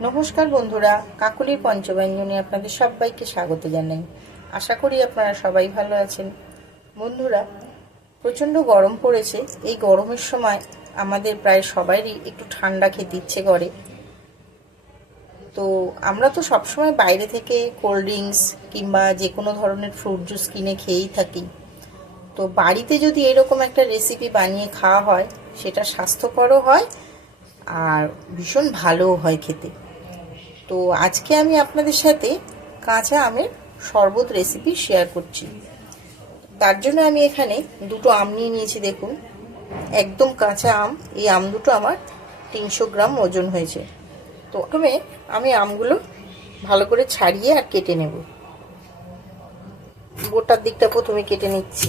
নমস্কার বন্ধুরা, কাকুলির পঞ্চব্যঞ্জনে আপনাদের সবাইকে স্বাগত জানাই। আশা করি আপনারা সবাই ভালো আছেন। বন্ধুরা, প্রচণ্ড গরম পড়েছে। এই গরমের সময় আমাদের প্রায় সবারই একটু ঠান্ডা খেতে ইচ্ছে করে। তো আমরা তো সবসময় বাইরে থেকে কোল্ড ড্রিঙ্কস কিংবা যে কোনো ধরনের ফ্রুট জুস কিনে খেয়েই থাকি। তো বাড়িতে যদি এরকম একটা রেসিপি বানিয়ে খাওয়া হয়, সেটা স্বাস্থ্যকরও হয় আর ভীষণ ভালোও হয় খেতে। তো আজকে আমি আপনাদের সাথে কাঁচা আমের শরবত রেসিপি শেয়ার করছি। তার জন্য আমি এখানে দুটো আম নিয়ে নিয়েছি। দেখুন, একদম কাঁচা আম। এই আম দুটো আমার 300 গ্রাম ওজন হয়েছে। তো প্রথমে আমি আমগুলো ভালো করে ছাড়িয়ে আর কেটে নেব। গোটার দিকটা প্রথমে কেটে নিচ্ছি।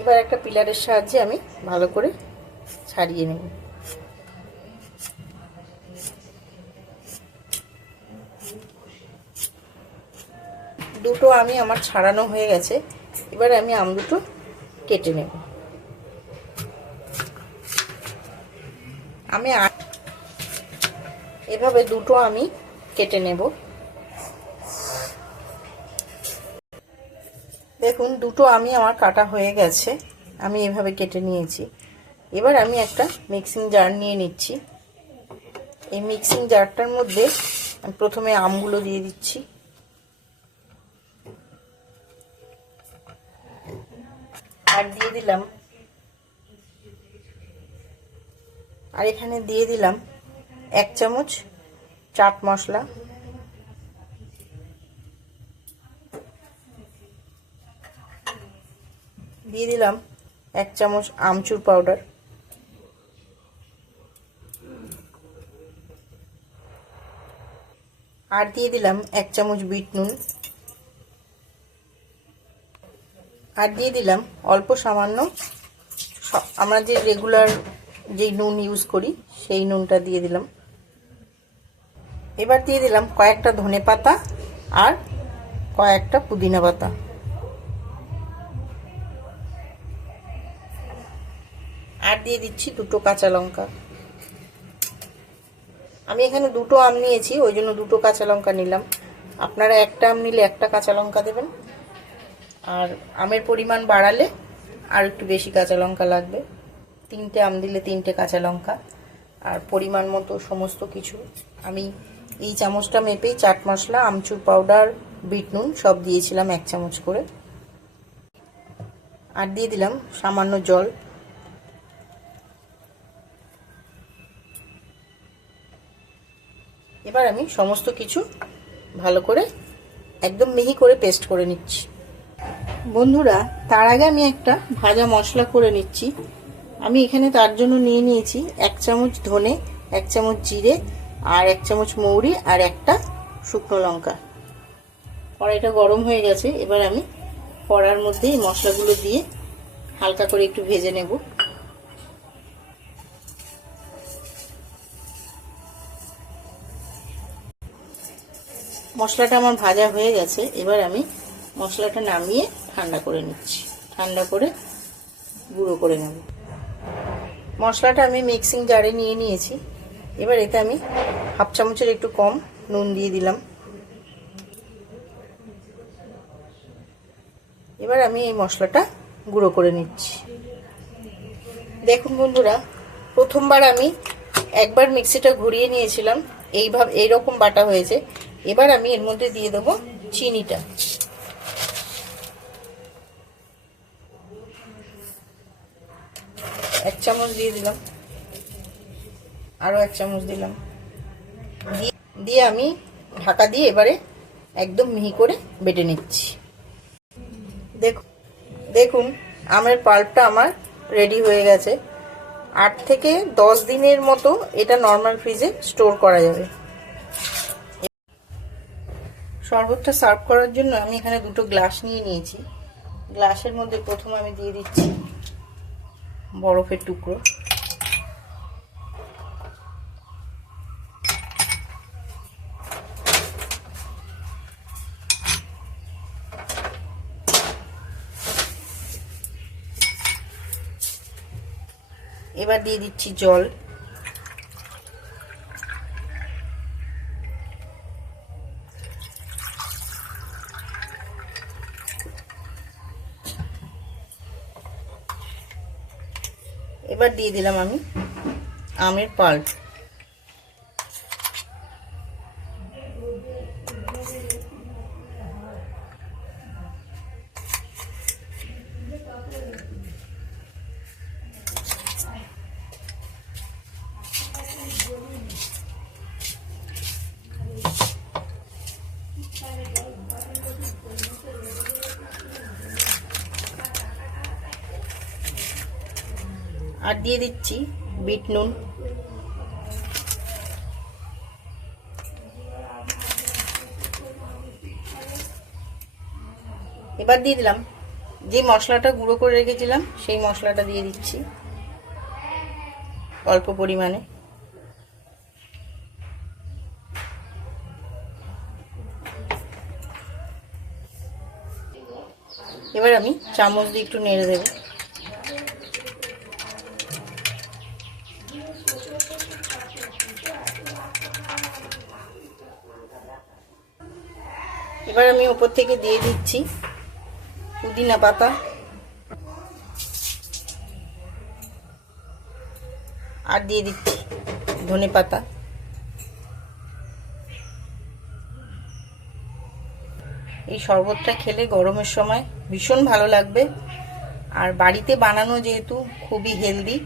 এবার একটা পিলারের সাহায্যে আমি ভালো করে ছাড়িয়ে নেব। দুটো আমি আমার ছাড়ানো হয়ে গেছে। এবার আমি আম দুটো কেটে নেব। আমি এভাবে দুটো আমি কেটে নেব। দেখুন, দুটো আমি আমার কাটা হয়ে গেছে। আমি এভাবে কেটে নিয়েছি। এবার আমি একটা মিক্সিং জার নিয়ে নিচ্ছি। এই মিক্সিং জারটার মধ্যে আমি প্রথমে আমগুলো দিয়ে দিচ্ছি। আর দিয়ে দিলাম, আর এখানে দিয়ে দিলাম 1 চামচ চাট মশলা, দিয়ে দিলাম 1 চামচ আমচুর পাউডার, আর দিয়ে দিলাম 1 চামচ বিট নুন, আর দিয়ে দিলাম অল্প সামান্য আমরা যে রেগুলার যে নুন ইউজ করি সেই নুনটা দিয়ে দিলাম। এবার দিয়ে দিলাম কয়েকটা ধনে পাতা আর কয়েকটা পুদিনা পাতা। আর দিয়ে দিচ্ছি দুটো কাঁচা লঙ্কা। আমি এখানে দুটো আম নিয়েছি, ওই জন্য দুটো কাঁচা লঙ্কা নিলাম। আপনারা একটা আম নিলে একটা কাঁচা লঙ্কা দেবেন, আর আমের পরিমাণ বাড়ালে আর একটু বেশি কাঁচা লঙ্কা লাগবে। 3টে আম দিলে 3টে কাঁচা লঙ্কা। আর পরিমাণ মতো সমস্ত কিছু আমি এই চামচটা মেপেই চাট মশলা, আমচুর পাউডার, বিট নুন সব দিয়েছিলাম 1 চামচ করে। আর দিয়ে দিলাম সামান্য জল। এবার আমি সমস্ত কিছু ভালো করে একদম মিহি করে পেস্ট করে নিচ্ছি। বন্ধুরা, তার আগে আমি একটা ভাজা মশলা করে নিচ্ছি। আমি এখানে তার জন্য নিয়ে নিয়েছি 1 চামচ ধনে, 1 চামচ জিরে, আর 1 চামচ মৌরি, আর একটা শুকনো লঙ্কা। কড়াইটা গরম হয়ে গেছে। এবার আমি কড়ার মধ্যে এই মশলাগুলো দিয়ে হালকা করে একটু ভেজে নেব। মশলাটা আমার ভাজা হয়ে গেছে। এবার আমি মশলাটা নামিয়ে ঠান্ডা করে নিচ্ছি। ঠান্ডা করে গুঁড়ো করে নেব। মশলাটা আমি মিক্সিং জারে নিয়ে নিয়েছি। এবার এতে আমি 1/2 চামচের একটু কম নুন দিয়ে দিলাম। এবার আমি এই মশলাটা গুঁড়ো করে নিচ্ছি। দেখুন বন্ধুরা, প্রথমবার আমি একবার মিক্সিটা ঘুরিয়ে নিয়েছিলাম, এইরকম বাটা হয়েছে। এবার আমি এর মধ্যে দিয়ে দেবো চিনিটা। এক চামচ দিয়ে দিলাম, আরো 1 চামচ দিলাম। দিয়ে আমি ঢাকা দিয়ে এবারে একদম মিহি করে বেটে নিচ্ছি। দেখুন, আমের পাল্পটা আমার রেডি হয়ে গেছে। 8 থেকে 10 দিনের মতো এটা নর্মাল ফ্রিজে স্টোর করা যাবে। শরবতটা সার্ভ করার জন্য আমি এখানে দুটো গ্লাস নিয়ে নিয়েছি। গ্লাসের মধ্যে প্রথমে আমি দিয়ে দিচ্ছি বরফের টুকরো। এবার দিয়ে দিচ্ছি জল। এবার দিয়ে দিলাম আমি আমের পাল্প। আর দিয়ে দিচ্ছি বিট নুন। এবার দিয়ে দিলাম যে মশলাটা গুঁড়ো করে রেখেছিলাম, সেই মশলাটা দিয়ে দিচ্ছি অল্প পরিমাণে। এবার আমি চামচ দিয়ে একটু নেড়ে দেব। এবার আমি উপর থেকে দিয়ে দিচ্ছি পুদিনা পাতা আর দিয়ে দিচ্ছি ধনে পাতা। এই শরবতটা খেলে গরমের সময় ভীষণ ভালো লাগবে, আর বাড়িতে বানানো যেহেতু খুবই হেলদি।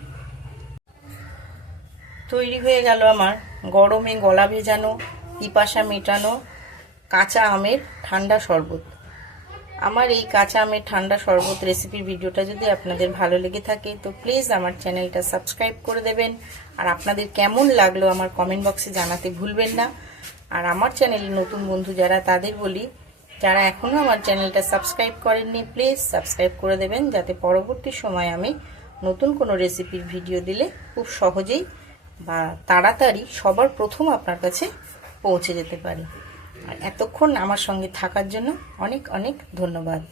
তৈরি হয়ে গেল আমার গরমে গলা ভেজানো, পিপাসা মেটানো কাঁচা আমের ঠান্ডা শরবত। আমার এই কাঁচা আমের ঠান্ডা শরবত রেসিপির ভিডিওটা যদি আপনাদের ভালো লেগে থাকে তো প্লিজ আমার চ্যানেলটা সাবস্ক্রাইব করে দেবেন। আর আপনাদের কেমন লাগলো আমার কমেন্ট বক্সে জানাতে ভুলবেন না। আর আমার চ্যানেলে নতুন বন্ধু যারা, তাদের বলি যারা এখনও আমার চ্যানেলটা সাবস্ক্রাইব করেননি প্লিজ সাবস্ক্রাইব করে দেবেন, যাতে পরবর্তী সময় আমি নতুন কোনো রেসিপির ভিডিও দিলে খুব সহজেই বা তাড়াতাড়ি সবার প্রথম আপনার কাছে পৌঁছে যেতে পারি। আর এতক্ষণ আমার সঙ্গে থাকার জন্য অনেক অনেক ধন্যবাদ।